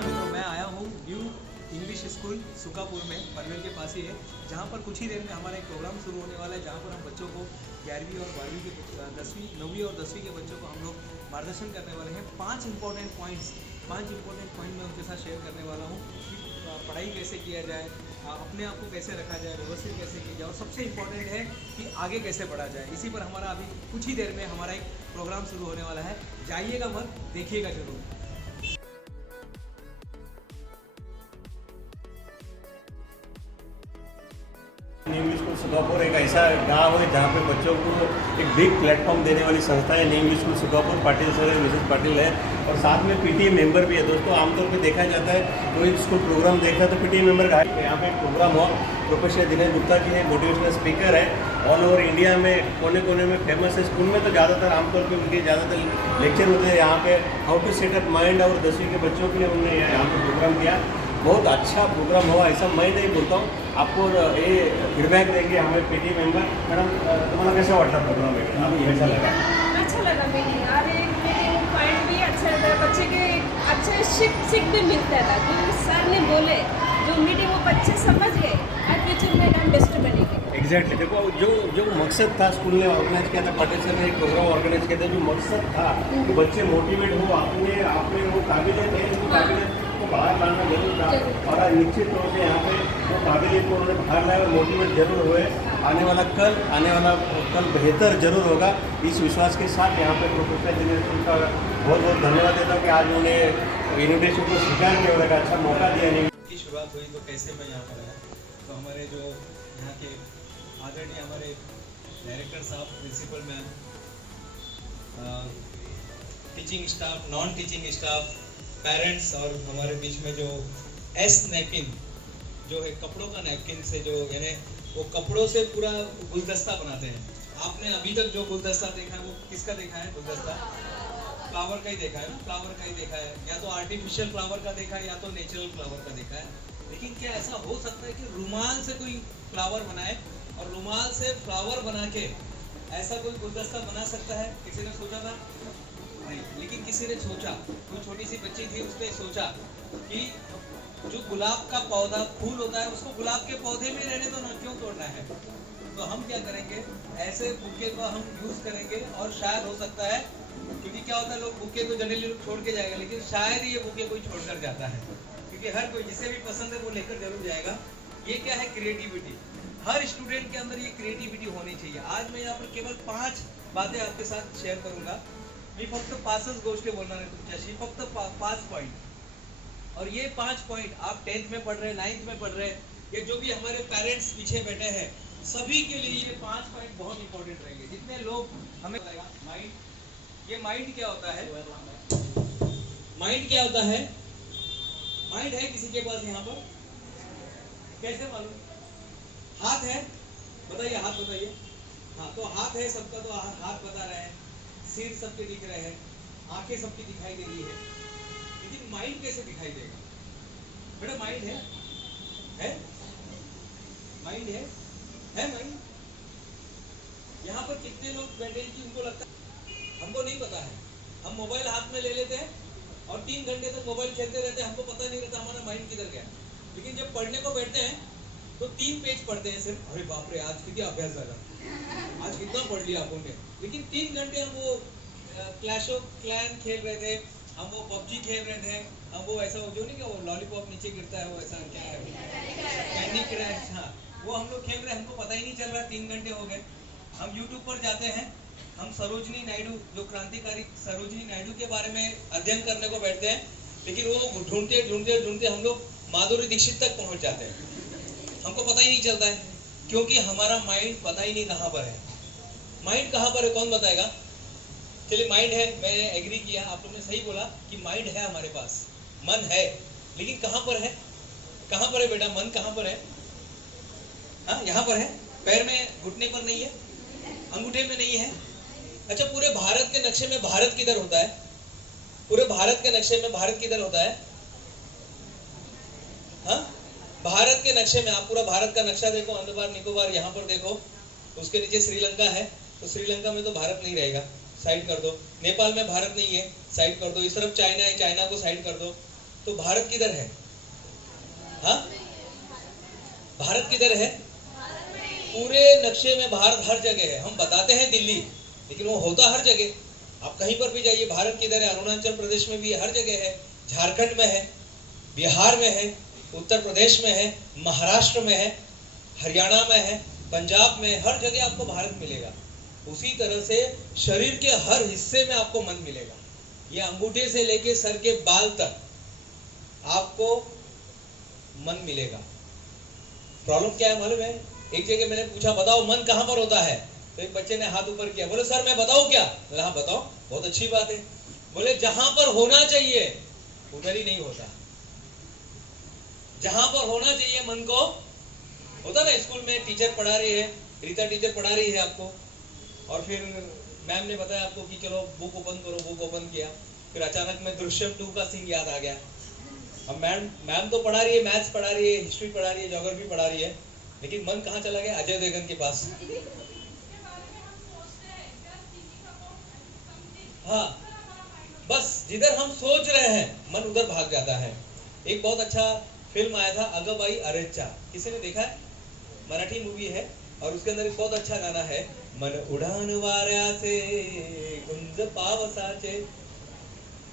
नमस्कार मित्रों, मैं आया हूँ न्यू इंग्लिश स्कूल सुकापुर में, पनवेल के पास ही है, जहाँ पर कुछ ही देर में हमारा एक प्रोग्राम शुरू होने वाला है, जहाँ पर हम बच्चों को 11वीं और 12वीं के 9वीं और 10वीं के बच्चों को हम लोग मार्गदर्शन करने वाले हैं। 5 इंपॉर्टेंट पॉइंट मैं उनके साथ शेयर करने वाला हूँ कि पढ़ाई कैसे किया जाए, अपने आप को कैसे रखा जाए, व्यवस्थित कैसे किया जाए, और सबसे इम्पोर्टेंट है कि आगे कैसे बढ़ा जाए। इसी पर हमारा अभी कुछ ही देर में हमारा एक प्रोग्राम शुरू होने वाला है। जाइएगा मत, देखिएगा जरूर। न्यू इंग्लिश स्कूल सुकापुर एक ऐसा गांव है जहां पे बच्चों को एक बिग प्लेटफॉर्म देने वाली संस्था है। New English School Sukapur, Patil sir है, मिसेस पाटिल है, और साथ में पीटीए मेंबर भी है। दोस्तों, आमतौर पे देखा जाता है कोई स्कूल प्रोग्राम देखता है तो पीटीए मेंबर का यहाँ पे एक प्रोग्राम हुआ। प्रोफेसर दिनेश गुप्ता जी है, मोटिवेशनल स्पीकर है, ऑल ओवर इंडिया में कोने कोने में फेमस है। स्कूल में तो ज़्यादातर आमतौर पर उनके ज़्यादातर लेक्चर होते हैं यहाँ पे। How to set up mind, और 10वीं के बच्चों के लिए उन्होंने यहाँ पे प्रोग्राम किया। बहुत अच्छा प्रोग्राम हुआ, ऐसा मैं नहीं बोलता हूँ, आपको ये फीडबैक देंगे हमें पीटी मेंबर। मैडम, तुम्हारा कैसा वाटला प्रोग्राम है? आपको कैसा लगा? अच्छा लगा मीटिंग, और एक पॉइंट भी अच्छा था, बच्चे के अच्छे सीख भी मिलता था। जो सर ने बोले जो मीटिंग वो बच्चे समझ गए और फ्यूचर में हम बेस्ट बनेंगे। एग्जैक्टली। देखो, जो मकसद था स्कूल ने ऑर्गेनाइज किया था, पाटिल सर ने एक प्रोग्राम ऑर्गेनाइज किया था, जो मकसद था कि बच्चे मोटिवेट हो, अपने वो काबिलियत है, उनको काबिलियत को बाहर लाना जरूर था। और निश्चित तौर से यहाँ पे वो काबिलियत को उन्होंने बाहर लाया और मोटिवेट जरूर हुए। आने वाला कल बेहतर जरूर होगा, इस विश्वास के साथ यहाँ पे प्रोफेसर दिनेश का बहुत बहुत धन्यवाद देता हूँ कि आज उन्होंने इन्विटेशन को स्वीकार किया और एक अच्छा मौका दिया। नहीं की शुरुआत हुई तो कैसे मैं यहाँ पर आया, तो हमारे जो यहाँ के आदरणीय हमारे डायरेक्टर साहब, principal ma'am, teaching staff, non teaching staff, parents, और हमारे बीच में जो नैपकिन जो है, कपड़ों का नैपकिन से जो यानी वो कपड़ों से पूरा गुलदस्ता बनाते हैं। आपने अभी तक जो गुलदस्ता देखा है वो किसका देखा है? गुलदस्ता फ्लावर का ही देखा है ना, फ्लावर का ही देखा है, या तो आर्टिफिशियल फ्लावर का देखा है या तो नेचुरल फ्लावर का देखा है। लेकिन क्या ऐसा हो सकता है कि रुमाल से कोई फ्लावर बनाए और रुमाल से फ्लावर बना के ऐसा कोई गुलदस्ता बना सकता है? किसी ने सोचा था? नहीं। लेकिन किसी ने सोचा, कोई छोटी सी बच्ची थी, उसने सोचा कि जो गुलाब का पौधा फूल होता है उसको गुलाब के पौधे में रहने दो ना, क्यों तोड़ना है? तो हम क्या करेंगे, ऐसे बुके को हम यूज करेंगे, और शायद हो सकता है, क्योंकि क्या होता है, लोग बुके को जनरली लोग छोड़ के जाएगा, लेकिन शायद ये बुके कोई छोड़कर जाता है, क्योंकि हर कोई जिसे भी पसंद है वो लेकर जरूर जाएगा। ये क्या है? क्रिएटिविटी। हर स्टूडेंट के अंदर ये क्रिएटिविटी होनी चाहिए। आज मैं यहाँ पर केवल 5 बातें आपके साथ शेअर करूंगा। मी फक्त 5च गोष्टी बोलणार आहे तुमच्याशी, फक्त 5 पॉइंट। और ये 5 पॉइंट आप 10th में पढ़ रहे हैं, 9th में पढ़ रहे हैं, या जो भी हमारे पेरेंट्स पीछे बैठे हैं, सभी के लिए ये 5 पॉइंट बहुत इंपॉर्टेंट रहेंगे। जितने लोग हमें माइंड, ये माइंड क्या होता है? माइंड क्या होता है? माइंड है किसी के पास यहाँ पर? कैसे मालूम? हाथ है? बताइए, हाथ बताइए। हाँ, तो हाथ है सबका, तो हाथ बता रहे हैं, सिर सबके दिख रहे हैं, आंखें सबकी दिखाई दे रही है, लेकिन माइंड कैसे दिखाई देगा? बेटा, माइंड है? माइंड है माइंड? यहाँ पर कितने लोग बैठे हैं कि उनको लगता है हमको नहीं पता है? हम मोबाइल हाथ में ले लेते हैं और 3 घंटे तक मोबाइल खेलते रहते हैं, हमको पता नहीं रहता हमारा माइंड किधर गया। लेकिन जब पढ़ने को बैठते हैं तो 3 पेज पढ़ते हैं सिर्फ, अरे बाप रे, आज कितना अभ्यास लगा, आज कितना पढ़ लिया अपन ने। लेकिन 3 घंटे हम वो क्लैश ऑफ क्लैन खेल रहे थे, हम वो पबजी खेल रहे थे, हम वो ऐसा जो नहीं क्या वो लॉलीपॉप नीचे गिरता है, वो ऐसा क्या है, कैंडी क्रश, हाँ, वो हम लोग खेल रहे हैं, हमको पता ही नहीं चल रहा। 3 घंटे हो गए। हम यूट्यूब पर जाते हैं, हम सरोजनी नायडू, जो क्रांतिकारी सरोजनी नायडू के बारे में अध्ययन करने को बैठते हैं, लेकिन वो ढूंढते ढूंढते ढूंढते हम लोग माधुरी दीक्षित तक पहुंच जाते हैं। हमको पता ही नहीं चलता है, क्योंकि हमारा माइंड पता ही नहीं कहाँ पर है। माइंड कहाँ पर है, कौन बताएगा? चलिए, माइंड है, मैंने एग्री किया, आप लोगों ने सही बोला कि माइंड है हमारे पास, मन है, लेकिन कहाँ पर है? कहाँ पर है बेटा, मन कहाँ पर है? हाँ, यहाँ पर है, पैर में, घुटने पर नहीं है, अंगूठे में नहीं है। अच्छा, पूरे भारत के नक्शे में भारत किधर होता है? पूरे भारत के नक्शे में भारत किधर होता है? हाँ, भारत के नक्शे में आप पूरा भारत का नक्शा देखो, अंडमान निकोबार यहाँ पर देखो, उसके नीचे श्रीलंका है, तो श्रीलंका में तो भारत नहीं रहेगा, साइड कर दो। नेपाल में भारत नहीं है, साइड कर दो। इस तरफ चाइना है, चाइना को साइड कर दो। तो भारत किधर है? हाँ, भारत किधर है? पूरे नक्शे में भारत हर जगह है। हम बताते हैं दिल्ली, लेकिन वो होता हर जगह। आप कहीं पर भी जाइए, भारत किधर है? अरुणाचल प्रदेश में भी है, हर जगह है, झारखंड में है, बिहार में है, उत्तर प्रदेश में है, महाराष्ट्र में है, हरियाणा में है, पंजाब में, हर जगह आपको भारत मिलेगा। उसी तरह से शरीर के हर हिस्से में आपको मन मिलेगा। ये अंगूठे से लेके सर के बाल तक आपको मन मिलेगा। प्रॉब्लम क्या है मालूम है? एक जगह मैंने पूछा, बताओ मन कहां पर होता है? तो एक बच्चे ने हाथ ऊपर किया, बोले सर मैं बताऊं क्या? बोले हाँ बताओ, बहुत अच्छी बात है। बोले जहां पर होना चाहिए उधर ही नहीं होता। जहां पर होना चाहिए मन को होता ना। स्कूल में टीचर पढ़ा रही है, रीता टीचर पढ़ा रही है आपको, और फिर मैम ने बताया आपको कि चलो बुक ओपन करो, बुक ओपन किया, फिर अचानक में दृश्यम 2 का सीन याद आ गया। अब मैम तो पढ़ा रही है, मैथ्स पढ़ा रही है, हिस्ट्री पढ़ा रही है, ज्योग्राफी पढ़ा रही है, लेकिन मन कहाँ चला गया? अजय देवगन के पास। हाँ, बस जिधर हम सोच रहे हैं मन उधर भाग जाता है। एक बहुत अच्छा फिल्म आया था, अगबाई अरेच्चा, किसी ने देखा है? मराठी मूवी है, और उसके अंदर एक बहुत अच्छा गाना है, मन उडान वाऱ्याचे गुंज पावसाचे।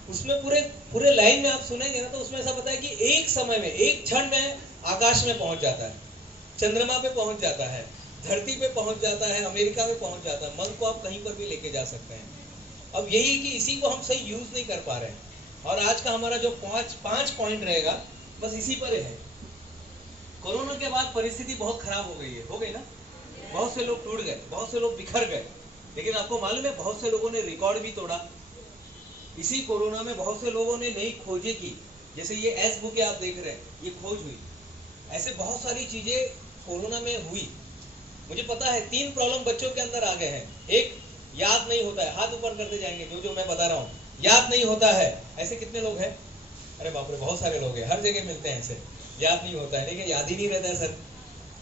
उसमें पूरे लाइन में आप सुनेंगे ना, तो उसमें ऐसा बताया कि एक समय में, एक क्षण में आकाश में पहुंच जाता है, चंद्रमा पे पहुंच जाता है, धरती पे पहुंच जाता है, अमेरिका में पहुंच जाता है। मन को आप कहीं पर भी लेके जा सकते हैं। अब यही कि इसी को हम सही यूज नहीं कर पा रहे हैं, और आज का हमारा जो पांच पॉइंट रहेगा बस इसी पर है। कोरोना के बाद परिस्थिति बहुत खराब हो गई है, हो गई ना? बहुत से लोग टूट गए, बहुत से लोग बिखर गए, लेकिन आपको मालूम है बहुत से लोगों ने रिकॉर्ड भी तोड़ा। इसी कोरोना में बहुत से लोगों ने नई खोजें की, जैसे ये एस बुक आप देख रहे हैं, ये खोज हुई। ऐसे बहुत सारी चीजें कोरोना में हुई। मुझे पता है 3 प्रॉब्लम बच्चों के अंदर आ गए हैं। एक, याद नहीं होता है। हाथ ऊपर करते जाएंगे जो मैं बता रहा हूँ, याद नहीं होता है। ऐसे कितने लोग हैं? अरे बाप रे, बहुत सारे लोग हैं, हर जगह मिलते हैं ऐसे। याद नहीं होता है, लेकिन याद ही नहीं रहता है सर।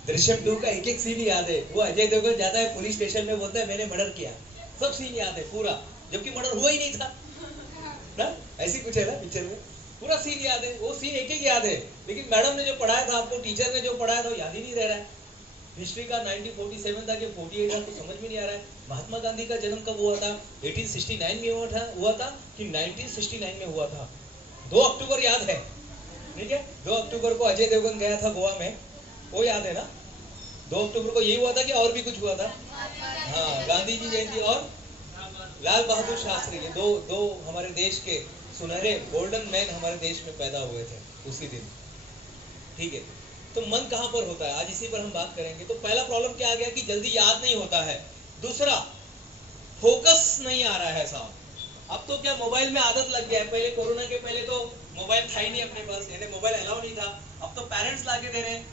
दृश्यम 2 का एक सीन याद है। वो अजय देवगन जाता है पुलिस स्टेशन में, बोलता है मैंने मर्डर किया, सब सीन याद है पूरा, जबकि मर्डर हुआ ही नहीं था ना। ऐसी कुछ है ना पिक्चर में, पूरा सीन याद है, वो सीन एक याद है, लेकिन मैडम ने जो पढ़ाया था आपको, टीचर ने जो पढ़ाया था, वो याद ही नहीं रह रहा है। हिस्ट्री का 1947 था कि 48 था, तो समझ में नहीं आ रहा है। महात्मा गांधी का जन्म कब हुआ था? 1869 में हुआ था कि 1969 में हुआ था? 2 अक्टूबर याद है, ठीक है? 2 अक्टूबर को अजय देवगन गया था गोवा में, वो याद है ना? 2 अक्टूबर को यही हुआ था कि और भी कुछ हुआ था? हाँ, गांधी जी जयंती और लाल बहादुर शास्त्री, ये दो हमारे देश के सुनहरे गोल्डन मैन हमारे देश में पैदा हुए थे उसी दिन, ठीक है? तो मन कहां पर होता है, आज इसी पर हम बात करेंगे। तो पहला प्रॉब्लम क्या आ गया कि जल्दी याद नहीं होता है। दूसरा, फोकस नहीं आ रहा है साहब। अब तो क्या मोबाइल में आदत लग गया है। पहले कोरोना के पहले तो मोबाइल था ही नहीं अपने पास, यानी मोबाइल अलाउ नहीं था। अब तो पेरेंट्स ला के दे रहे हैं।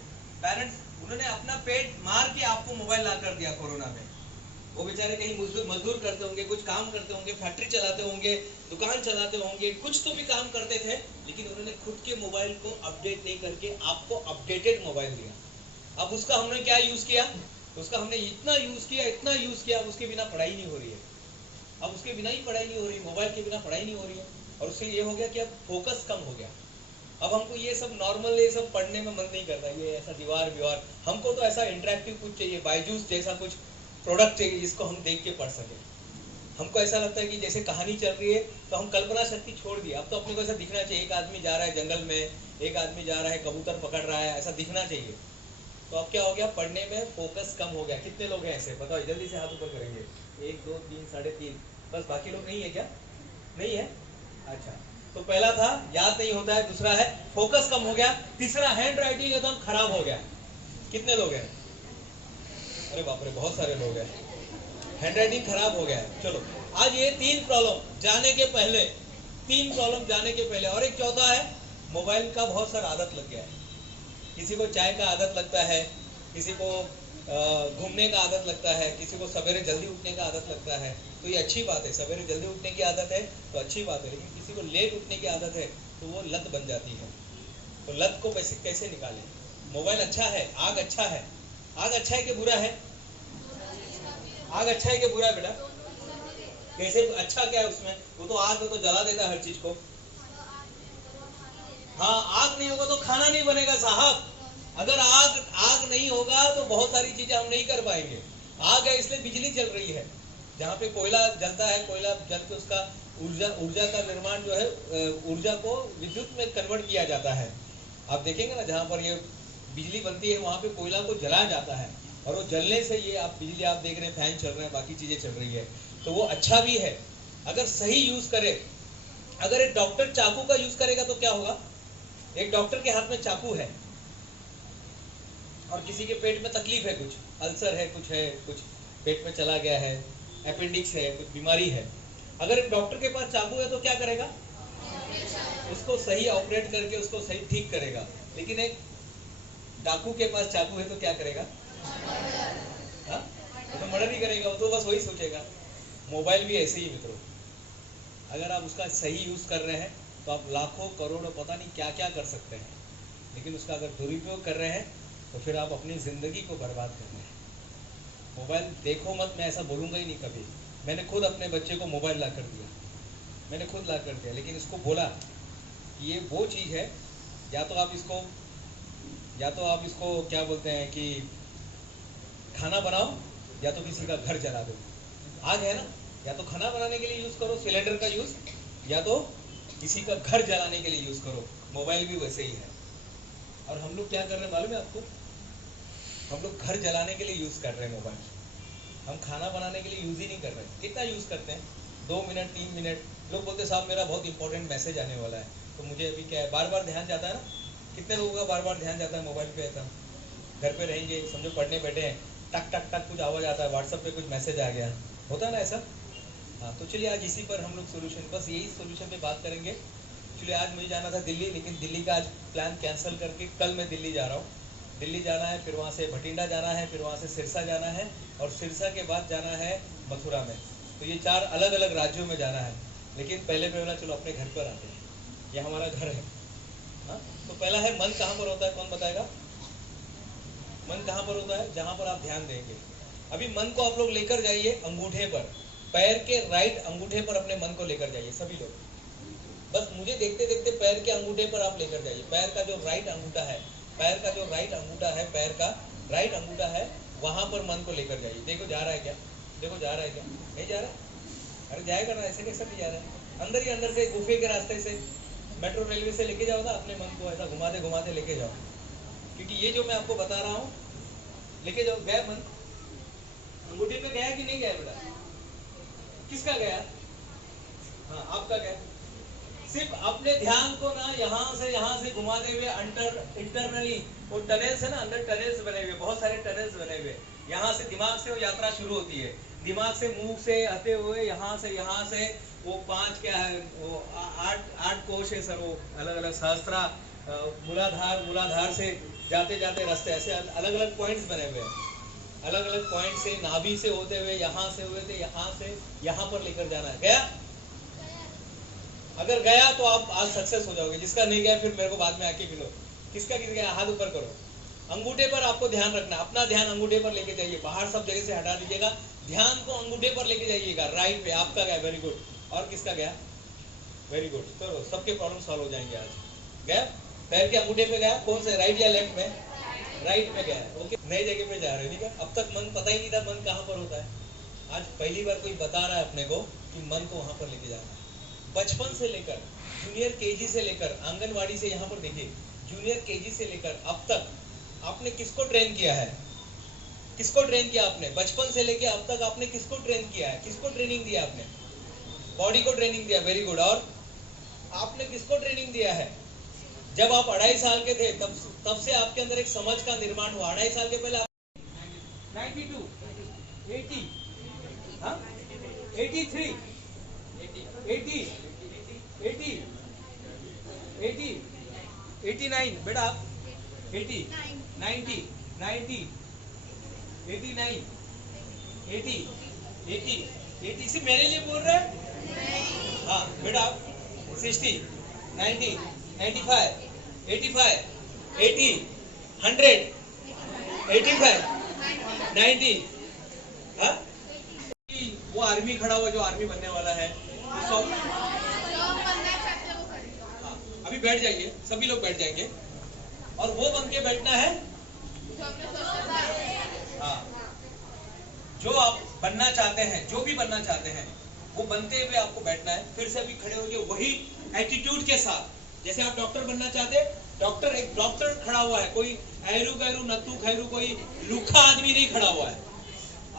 पेरेंट्स उन्होंने अपना पेट मार के आपको मोबाइल ला कर दिया कोरोना में। वो बेचारे कहीं मजदूर करते होंगे, कुछ काम करते होंगे, फैक्ट्री चलाते होंगे, दुकान चलाते होंगे, कुछ तो भी काम करते थे, लेकिन उन्होंने खुद के मोबाइल को अपडेट नहीं करके आपको अपडेटेड मोबाइल दिया। अब उसका हमने क्या यूज किया? उसका हमने इतना यूज किया, उसके बिना पढ़ाई नहीं हो रही है। अब उसके बिना ही पढ़ाई नहीं हो रही, मोबाइल के बिना पढ़ाई नहीं हो रही है। और उससे ये हो गया कि अब फोकस कम हो गया। अब हमको ये सब नॉर्मल, ये सब पढ़ने में मन नहीं करता, ये ऐसा दीवार विवार, हमको तो ऐसा इंटरेक्टिव कुछ चाहिए, बायजूस जैसा कुछ प्रोडक्ट चाहिए जिसको हम देख के पढ़ सके। हमको ऐसा लगता है कि जैसे कहानी चल रही है तो हम कल्पना शक्ति छोड़ दी। अब तो अपने को ऐसा दिखना चाहिए, एक आदमी जा रहा है जंगल में, एक आदमी जा रहा है कबूतर पकड़ रहा है, ऐसा दिखना चाहिए। तो अब क्या हो गया? पढ़ने में फोकस कम हो गया। कितने लोग हैं ऐसे? बताओ, जल्दी से हाथ ऊपर करेंगे। 1 2 3 3.5, बस। बाकी लोग नहीं है क्या? नहीं है? अच्छा, तो पहला था याद नहीं होता है, दूसरा है फोकस कम हो गया, तीसरा हैंड राइटिंग एकदम खराब हो गया। कितने लोग हैं? अरे बाप रे, बहुत सारे लोग हैं, हैंड राइटिंग खराब हो गया है। चलो, आज ये 3 प्रॉब्लम जाने के पहले, और एक चौथा है मोबाइल का बहुत सारा आदत लग गया है। किसी को चाय का आदत लगता है, किसी को घूमने का आदत लगता है, किसी को सवेरे जल्दी उठने का आदत लगता है। तो ये अच्छी बात है, सवेरे जल्दी उठने की आदत है तो अच्छी बात है, लेकिन किसी को लेट उठने की आदत है तो वो लत बन जाती है। तो लत को कैसे निकालें? मोबाइल अच्छा है, आग अच्छा है। आग अच्छा है कि बुरा है? आग अच्छा है कि बुरा है बेटा? कैसे अच्छा क्या है उसमें? वो तो आग तो जला देता है हर चीज को। हाँ, आग नहीं होगा तो खाना नहीं बनेगा साहब। अगर आग नहीं होगा तो बहुत सारी चीजें हम नहीं कर पाएंगे। आग है इसलिए बिजली चल रही है। जहाँ पे कोयला जलता है, कोयला जल के उसका ऊर्जा का निर्माण जो है, ऊर्जा को विद्युत में कन्वर्ट किया जाता है। आप देखेंगे ना, जहाँ पर ये बिजली बनती है वहाँ पे कोयला को जलाया जाता है, और वो जलने से ये बिजली आप देख रहे हैं, फैन चल रहे हैं, बाकी चीजें चल रही है। तो वो अच्छा भी है अगर सही यूज करे। अगर एक डॉक्टर चाकू का यूज करेगा तो क्या होगा? एक डॉक्टर के हाथ में चाकू है और किसी के पेट में तकलीफ है, कुछ अल्सर है, कुछ पेट में चला गया है, अपेंडिक्स है, कुछ बीमारी है। अगर एक डॉक्टर के पास चाकू है तो क्या करेगा? उसको सही ऑपरेट करके उसको सही ठीक करेगा। लेकिन एक डाकू के पास चाकू है तो क्या करेगा? हाँ, तो मर्डर ही करेगा। वो तो बस वही सोचेगा। मोबाइल भी ऐसे ही मित्रों, अगर आप उसका सही यूज कर रहे हैं तो आप लाखों करोड़ों पता नहीं क्या क्या कर सकते हैं, लेकिन उसका अगर दुरुपयोग कर रहे हैं तो फिर आप अपनी जिंदगी को बर्बाद कर रहे हैं। मोबाइल देखो मत, मैं ऐसा बोलूंगा ही नहीं कभी। मैंने खुद अपने बच्चे को मोबाइल ला कर दिया, मैंने खुद ला कर दिया, लेकिन इसको बोला कि ये वो चीज़ है, या तो आप इसको क्या बोलते हैं कि खाना बनाओ, या तो किसी का घर जला दो। आग है ना, या तो खाना बनाने के लिए यूज करो सिलेंडर का यूज, या तो किसी का घर जलाने के लिए यूज करो। मोबाइल भी वैसे ही है। और हम लोग क्या कर रहे हैं मालूम है आपको? हम लोग घर जलाने के लिए यूज कर रहे हैं मोबाइल, हम खाना बनाने के लिए यूज ही नहीं कर रहे हैं। कितना यूज करते हैं? 2 मिनट 3 मिनट। लोग बोलते साहब मेरा बहुत इंपॉर्टेंट मैसेज आने वाला है, तो मुझे अभी क्या है, बार बार ध्यान जाता है ना। कितने लोगों का बार बार ध्यान जाता है मोबाइल पे? ऐसा घर पे रहेंगे, समझो पढ़ने बैठे हैं, टक टक टक कुछ आवाज आता है, व्हाट्सएप पे कुछ मैसेज आ गया, होता है ना ऐसा। हाँ, तो चलिए आज इसी पर हम लोग सोल्यूशन, बस यही सोल्यूशन पे बात करेंगे। चलिए आज मुझे जाना था दिल्ली, लेकिन दिल्ली का आज प्लान कैंसिल करके कल मैं दिल्ली जा रहा हूँ। दिल्ली जाना है, फिर वहाँ से भटिंडा जाना है, फिर वहाँ से सिरसा जाना है, और सिरसा के बाद जाना है मथुरा में। तो ये 4 अलग अलग राज्यों में जाना है। लेकिन पहले बोला चलो अपने घर पर आते हैं, ये हमारा घर है। हाँ, तो पहला है मन कहाँ पर होता है, कौन बताएगा? मन कहाँ पर होता है? जहाँ पर आप ध्यान देंगे। अभी मन को आप लोग लेकर जाइए अंगूठे पर, पैर के राइट अंगूठे पर अपने मन को लेकर जाइए सभी लोग। बस मुझे देखते देखते पैर के अंगूठे पर आप लेकर जाइए। पैर का जो राइट अंगूठा है, पैर का जो राइट अंगूठा है, पैर का राइट अंगूठा है, वहां पर मन को लेकर जाइए। देखो जा रहा है क्या? देखो जा रहा है क्या? नहीं जा रहा? अरे जाएगा ना, ऐसे कैसे नहीं जा रहा है? अंदर ही अंदर से गुफे के रास्ते से, मेट्रो रेलवे से लेके जाओ ना अपने मन को, ऐसा घुमाते घुमाते लेके जाओ। क्योंकि ये जो मैं आपको बता रहा हूँ, लेके जाओ। गया मन? अंगूठे पे गया कि नहीं गया बेटा? किसका गया? हाँ, आपका गया। सिर्फ अपने ध्यान को ना यहाँ से घुमाते हुए इंटरनली, वो टनल्स है ना, अंदर टनल्स बने हुए, बहुत सारे टनल्स बने हुए। यहाँ से दिमाग से वो यात्रा शुरू होती है। दिमाग से मुंह से आते हुए यहाँ से वो 5 क्या है, वो 8 कोश है सर, वो अलग अलग सहस्त्रा, मूलाधार से जाते जाते रास्ते ऐसे अलग अलग पॉइंट्स बने हुए हैं। अलग अलग पॉइंट से, नाभि से होते हुए यहाँ से हुए थे, यहाँ से यहाँ पर लेकर जाना है। गया? अगर गया तो आप आज सक्सेस हो जाओगे। जिसका नहीं गया फिर मेरे को बाद में आके मिलो। किसका गया? हाथ ऊपर करो। अंगूठे पर आपको ध्यान रखना, अपना ध्यान अंगूठे पर लेके जाइए, बाहर सब जगह से हटा दीजिएगा, ध्यान को अंगूठे पर लेके जाइएगा, राइट पे। आपका गया, वेरी गुड। और किसका गया? Very good. तो सबके प्रॉब्लम सॉल्व हो जाएंगे आज। गया? पैर के अंगूठे पे गया? कौन से, राइट या लेफ्ट में? राइट में गया। ओके, नई जगह पे जा रहे हो, ठीक है। अब तक मन पता ही नहीं था मन कहाँ पर होता है। आज पहली बार कोई बता रहा है अपने को कि मन को वहां पर लेके जाना है। बचपन से लेकर जूनियर केजी से लेकर, आंगनवाड़ी से यहाँ पर देखिए, जूनियर केजी से लेकर अब तक आपने किसको ट्रेन किया है? किसको ट्रेन किया आपने? बचपन से लेकर अब तक आपने किसको ट्रेन किया है? किसको ट्रेनिंग दिया आपने? बॉडी को ट्रेनिंग दिया, वेरी गुड। और आपने किसको ट्रेनिंग दिया है? जब आप 2.5 साल के थे तब से आपके अंदर एक समझ का निर्माण हुआ। 2.5 साल के पहले 92, 80, हाँ, 83, 80, 80, 80, 89 बेटा, 80, 90, 90, 89, 80, 80, 80 से मेरे लिए बोल रहे हैं? हाँ बेटा, 60, 90, 95, 85, 80, 100, 85, 90, हाँ? वो आर्मी खड़ा हुआ जो आर्मी बनने वाला है, हाँ, अभी बैठ जाइए, सभी लोग बैठ जाएंगे और वो बन के बैठना है। हाँ, जो आप बनना चाहते हैं, जो भी बनना चाहते हैं वो बनते हुए आपको बैठना है। फिर से अभी खड़े होके वही एटीट्यूड के साथ, जैसे आप डॉक्टर बनना चाहते, डॉक्टर एक डॉक्टर खड़ा हुआ है, कोई ऐरू गैरू नत्थू खैरू कोई लूखा आदमी नहीं खड़ा हुआ है।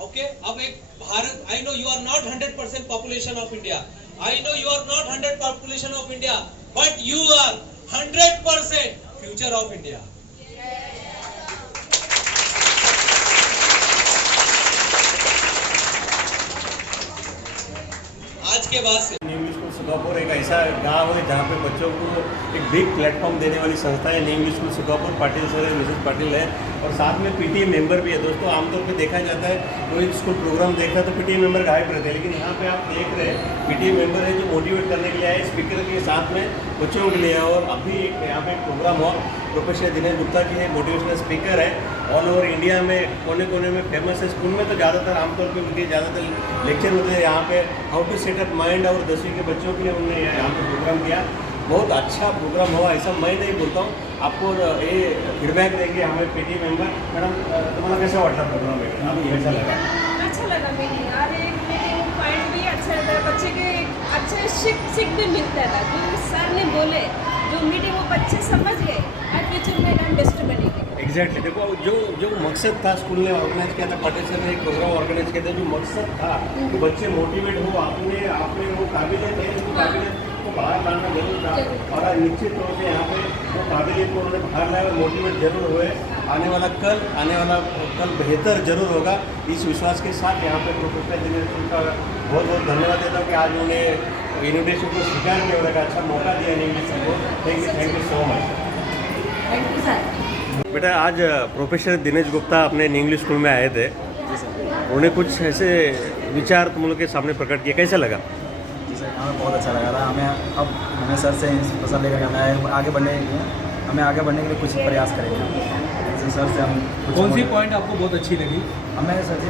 ओके, अब एक भारत, I know you are not 100% population of India, I know you are not 100 population of India, but you are 100% future of India. आज के बाद से न्यू इंग्लिश स्कूल सुगापुर एक ऐसा गांव है जहाँ पे बच्चों को एक बिग प्लेटफॉर्म देने वाली संस्था है New English School Sugapur. Patil sir है, मिसेस पाटिल है और साथ में पीटीए मेंबर भी है। दोस्तों आमतौर पे देखा जाता है कोई स्कूल प्रोग्राम देखता है तो पीटीए मेंबर गायब रहते हैं, लेकिन यहाँ पे आप देख रहे हैं पीटीए मेंबर है जो मोटिवेट करने के लिए आए, स्पीकर के साथ में बच्चों के लिए। और अभी यहाँ पे एक प्रोग्राम हुआ, प्रोफेसर दिनेश गुप्ता की है, मोटिवेशनल स्पीकर है, ऑल ओवर इंडिया में कोने कोने में फेमस है। स्कूल में तो ज़्यादातर आमतौर पे उनके ज़्यादातर लेक्चर होते हैं यहाँ पे, how to set up mind, और 10वीं के बच्चों के लिए उन्होंने यहाँ पे प्रोग्राम किया। बहुत अच्छा प्रोग्राम हुआ, ऐसा मैं नहीं बोलता हूँ, आपको ये फीडबैक देंगे हमें पीटी मेंबर। मैडम तुम्हारा कैसा वाटला प्रोग्राम है, आपको कैसा लगा? अच्छा लगा मीटिंग, और एक मीटिंग पॉइंट भी अच्छा रहता है, बच्चे के अच्छे सीख भी मिलता था। जो सर ने बोले जो मीटिंग वो बच्चे समझ गए और फ्यूचर में एकदम बेस्ट बनेंगे। एग्जैक्टली, देखो जो मकसद था स्कूल ने ऑर्गेनाइज किया था, पाटिल सर ने एक प्रोग्राम ऑर्गेनाइज किया था, जो मकसद था कि बच्चे मोटिवेट हो, आपने वो काबिलियत है, उनको काबिलियत को बाहर लाना जरूर था। और आज निश्चित तौर से यहाँ पे वो काबिलियत को उन्होंने बाहर लाया और मोटिवेट जरूर हुए। आने वाला कल बेहतर जरूर होगा, इस विश्वास के साथ यहाँ पे प्रोफेसर दिनेश का बहुत बहुत धन्यवाद देता हूँ कि आज उन्होंने इन्विटेशन को स्वीकार किया और एक अच्छा मौका दिया इंग्लिश को। Thank you so much. Thank you sir. बेटा आज प्रोफेसर दिनेश गुप्ता अपने इंग्लिश स्कूल में आए थे, उन्होंने कुछ ऐसे विचार तुम लोग के सामने प्रकट किए, कैसा लगा? जी सर, हमें बहुत अच्छा लगा था। हमें सर से इंस्पिरेशन लेकर हमें आगे बढ़ने के लिए कुछ प्रयास करेंगे। जैसे सर से हम कौन सी पॉइंट आपको बहुत अच्छी लगी? हमें सर जी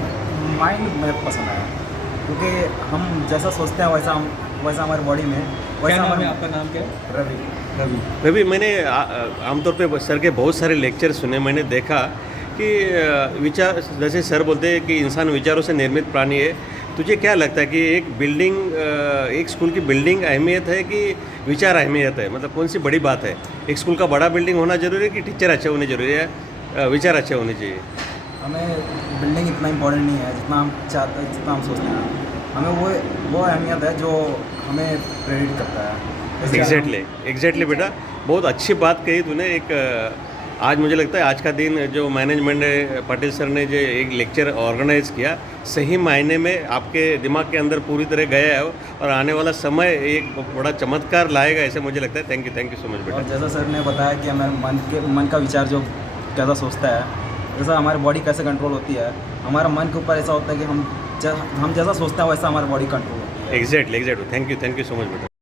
माइंड में पसंद आया, क्योंकि हम जैसा सोचते हैं वैसा हमारी बॉडी में क्या नाम है आपका? नाम क्या है? रवि, मैंने आमतौर पे सर के बहुत सारे लेक्चर सुने, मैंने देखा कि विचार, जैसे सर बोलते हैं कि इंसान विचारों से निर्मित प्राणी है। तुझे क्या लगता है कि एक स्कूल की बिल्डिंग अहमियत है कि विचार अहमियत है? मतलब कौन सी बड़ी बात है? एक स्कूल का बड़ा बिल्डिंग होना जरूरी है कि टीचर अच्छे होने जरूरी है, विचार अच्छे होने चाहिए? हमें बिल्डिंग इतना इम्पोर्टेंट नहीं है जितना हम चाहते हैं, जितना हम सोचते हैं। हमें वो अहमियत है जो हमें प्रेरित करता है। एग्जैक्टली बेटा, बहुत अच्छी बात कही तूने। आज मुझे लगता है आज का दिन जो मैनेजमेंट ने, पाटिल सर ने जो एक लेक्चर ऑर्गेनाइज किया, सही मायने में आपके दिमाग के अंदर पूरी तरह गया है और आने वाला समय एक बड़ा चमत्कार लाएगा, ऐसे मुझे लगता है। थैंक यू सो मच बेटा। और जैसा सर ने बताया कि हमारे मन का विचार जो कैसा सोचता है, जैसा हमारी बॉडी कैसे कंट्रोल होती है, हमारा मन के ऊपर ऐसा होता है कि हम जैसा सोचते हैं वैसा हमारी बॉडी कंट्रोल होती है। Exactly. Thank you so much बेटा।